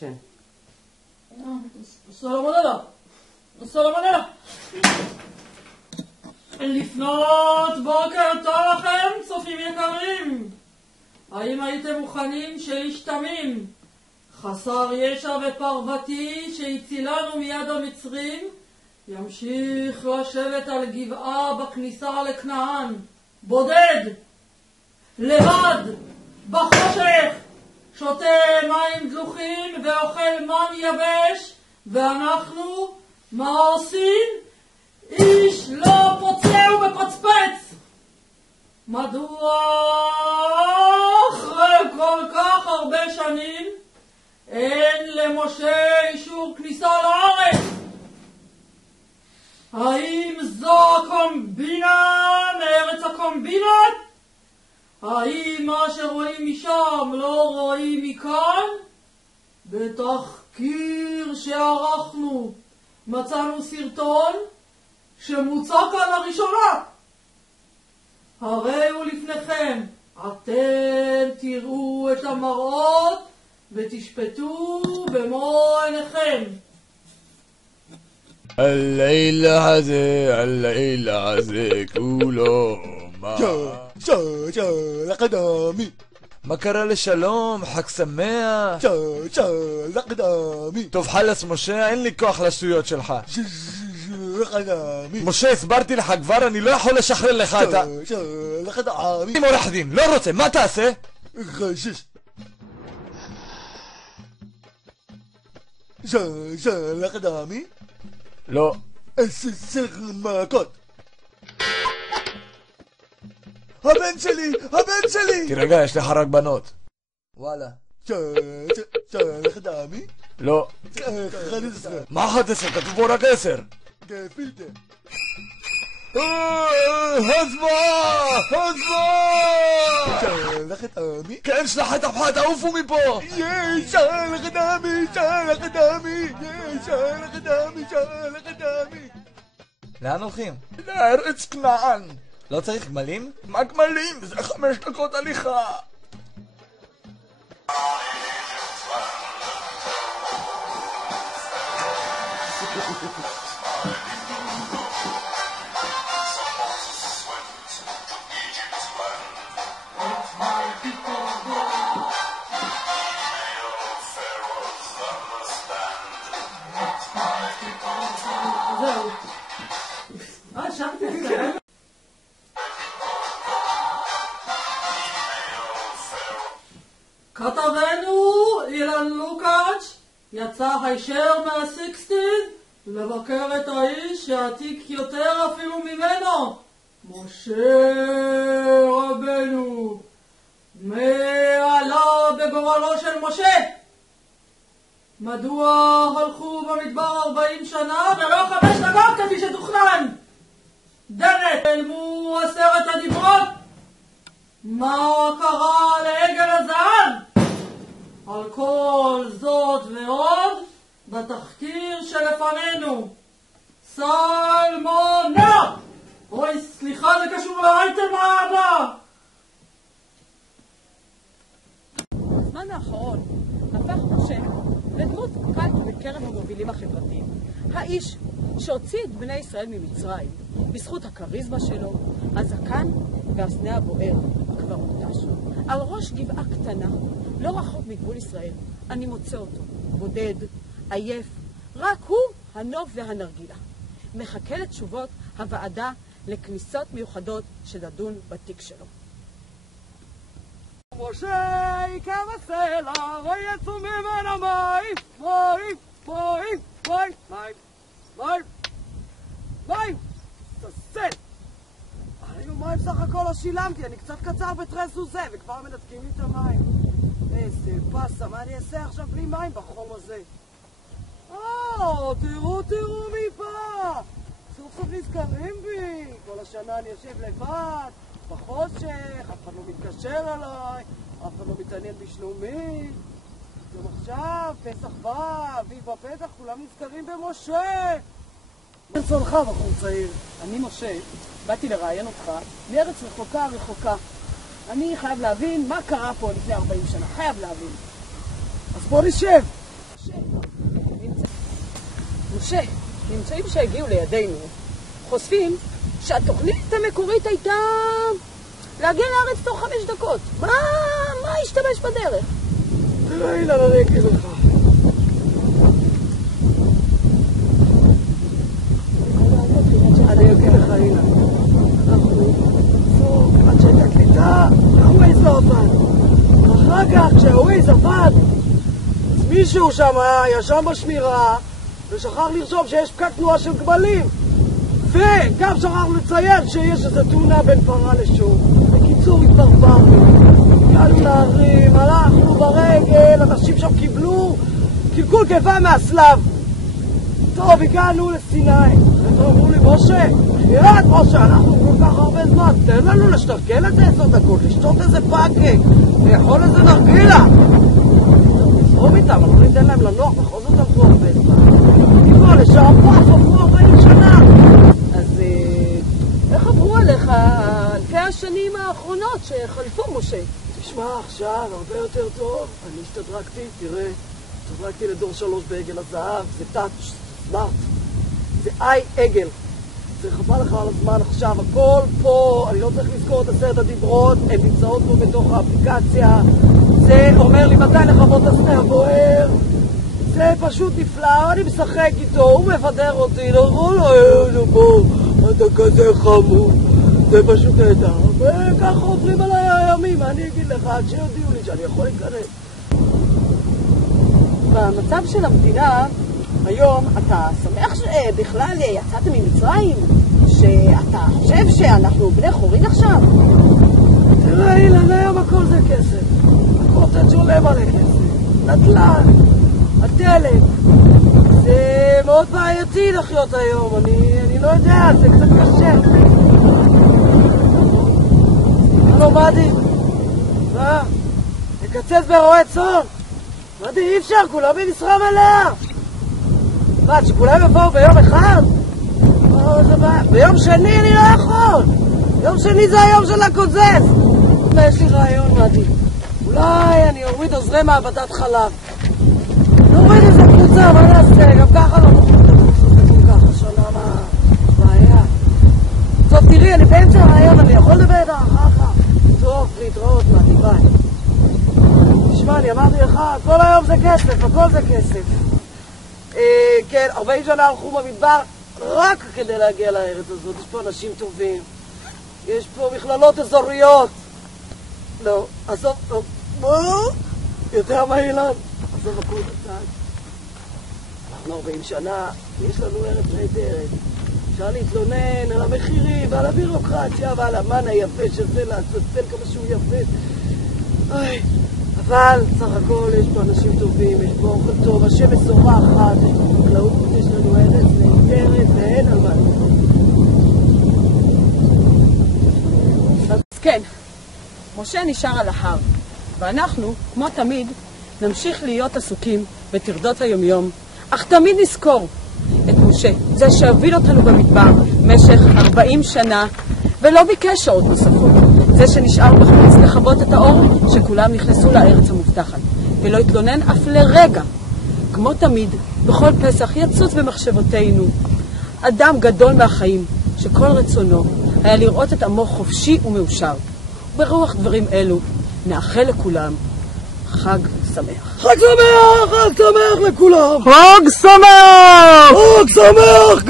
כן. סלומונלה! סלומונלה! לפנות בוקר טוב לכם, צופים יקרים! האם הייתם מוכנים שאיש תמים, חסר ישע ופרוותי שהצילנו מיד המצרים, ימשיך לשבת על גבעה בכניסה לכנען, בודד, לבד, בחושך, שותה מים דלוחים ואוכל מן יבש, ואנחנו, מה עושים? איש לא פוצע ומפצפץ. מדוע אחרי כל כך הרבה שנים אין למשה אישור כניסה לארץ? האם זו קומבינה מארץ הקומבינות? האם מה שרואים משם לא רואים מכאן? בתחקיר שערכנו מצאנו סרטון שמוצע כאן לראשונה. הרי הוא לפניכם, אתם תראו את המראות ותשפטו במו עיניכם. הלילה הזה כולו מה? לקדמי. מה קרה לשלום? חג שמח? לקדמי. טוב חלס משה, אין לי כוח לשטויות שלך. לקדמי. משה, הסברתי לך כבר, אני לא יכול לשחרר לך את ה... לקדמי. עם עורך דין, לא רוצה, מה תעשה? חשש. לקדמי. לא. צריך מכות. הבן שלי! תירגע, יש לך רק בנות. וואלה. לקדמי. לא. 11. מה 11? כתוב פה רק 10. גפילטה. הצבעה! לקדמי. כן, שלח את הפחד, תעופו מפה! לקדמי. לאן הולכים? לארץ כנען. לא צריך גמלים? מה גמלים? זה 5 דקות הליכה. זהו. שבתי את כתבנו אילן לוקאץ' יצא הישר מה-60s לבקר את האיש שעתיק יותר אפילו ממנו, משה רבנו. מה עלה בגורלו של משה? מדוע הלכו במדבר 40 שנה ולא 5 דקות כפי שתוכנן? דרך אלמו 10 הדיברות. מה קרה לעגל הזהב? על כל זאת ועוד בתחקיר שלפנינו. סלמונה! אוי, סליחה, זה קשור לאייטם הבא. בזמן האחרון הפך משה לדמות קלט בקרב המובילים החברתיים. האיש שהוציא את בני ישראל ממצרים בזכות הכריזמה שלו, הזקן והסנה הבוער כבר מוקדש. על ראש גבעה קטנה, לא רחוק מגבול ישראל, אני מוצא אותו, בודד, עייף, רק הוא, הנוף והנרגילה. מחכה לתשובות הוועדה לכניסות מיוחדות שתדון בתיק שלו. משה יקם הסלע ויצאו ממנה מים, מים, מים, מים, מים, מים, מים, תסל. היום מים סך הכל לא שילמתי, אני קצת קצר בתרס וזה, וכבר מנתקים לי את המים. איזה פסה, מה אני אעשה עכשיו בלי מים בחום הזה? תראו מפה! סוף סוף נזכרים בי, כל השנה אני יושב לבד, בחושך, אף אחד לא מתקשר אליי, אף אחד לא מתעניין בשלומי. גם עכשיו, פסח בא, אביב בפתח, כולם נזכרים במשה. ברצונך, בחור צעיר, אני משה, באתי לראיין אותך מארץ רחוקה רחוקה. אני חייב להבין מה קרה פה לפני 40 שנה, חייב להבין. אז בוא נשב. משה, ממצאים שהגיעו לידינו חושפים שהתוכנית המקורית הייתה להגיע לארץ תוך 5 דקות. מה השתמש בדרך? תראה אילן, אני אגיד לך. אני אגיד לך אילן. אנחנו עד שהייתה קליטה, הווייז לא עבד. אחר כך כשהווייז עבד, מישהו שם ישן בשמירה ושכח לרשום שיש פקק תנועה של גמלים, וגם שכח לציין שיש איזו תאונה בין פרה לשור. בקיצור, התברברנו, הגענו להרים, הלכנו ברגל, אנשים שם קיבלו קלקול קיבה מהסלב. טוב, הגענו לסיני, אמרו לי, משה, ירד משה, אנחנו כל כך הרבה זמן, תן לנו לשתרקל את זה 10 דקות, לשתות איזה פאקק, לאכול איזה נרגילה. נזרום איתם, אנחנו ניתן להם לנוח, בכל זאת הלכו הרבה זמן. נבוא לשם, עברו 40 שנה. אז איך עברו עליך אלפי השנים האחרונות שחלפו, משה? תשמע, עכשיו הרבה יותר טוב. אני השתדרגתי, תראה, השתדרגתי לדור 3 בעגל הזהב, זה טאץ' סמארט, זה עגל. זה חבל לך על הזמן עכשיו, הכל פה, אני לא צריך לזכור את 10 הדיברות, הן נמצאות פה בתוך האפליקציה. זה אומר לי מתי לכבות את הסנה הבוער. זה פשוט נפלא, אני משחק איתו, הוא מבדר אותי, נכון? בוא, אתה כזה חמוד, זה פשוט נהדר. וככה עוברים עליי הימים, אני אגיד לך, עד שיודיעו לי שאני יכול להיכנס. במצב של המדינה, היום אתה שמח שבכלל יצאתם ממצרים? שאתה חושב שאנחנו בני חורין עכשיו? תראה, אילן, היום הכל זה כסף. הקוטג' עולה מלא כסף. נדל"ן, הדלק. זה מאוד בעייתי לחיות היום, אני לא יודע, זה קצת קשה. הלו, מדי? מה? נקצץ ברועי צאן? מדי, אי אפשר, כולם במשרה מלאה. מה, שכולם יבואו ביום אחד? ביום שני אני לא יכול. יום שני זה היום של הקוצץ. יש לי רעיון, מדי. אולי אני אוריד עוזרי מעבדת חלב. נוריד איזה קבוצה, מה נעשה? גם ככה לא נוכל לדבר ככה שנה, מה בעיה? טוב, תראי, אני באמצע הרעיון, אני יכול לדבר איתך אחר כך. טוב, להתראות, מדי, ביי. תשמע, אני אמרתי לך, כל היום זה כסף, הכל זה כסף. כן, 40 שנה הלכו במדבר רק כדי להגיע לארץ הזאת. יש פה אנשים טובים, יש פה מכללות אזוריות. לא, עזוב, יותר מה אילן? עזוב הכל בצד. אנחנו 40 שנה, יש לנו ארץ נהדרת. אפשר להתלונן על המחירים ועל הבירוקרטיה ועל המן היפה של זה, לעצצל כמה שהוא יפה. אבל סך הכל יש פה אנשים טובים, יש פה אוכל טוב, השמש שורחת, יש פה חקלאות, יש לנו ארץ נהדרת ואין על מה. אז כן, משה נשאר על ההר, ואנחנו, כמו תמיד, נמשיך להיות עסוקים בטרדות היומיום, אך תמיד נזכור את משה, זה שהוביל אותנו במדבר במשך 40 שנה, ולא ביקש שעות נוספות. זה שנשאר בחוץ לכבות את האור, שכולם נכנסו לארץ המובטחת, ולא התלונן אף לרגע. כמו תמיד, בכל פסח יצוץ במחשבותינו אדם גדול מהחיים, שכל רצונו היה לראות את עמו חופשי ומאושר. ברוח דברים אלו, נאחל לכולם חג שמח. חג שמח! חג שמח לכולם! חג שמח! חג שמח!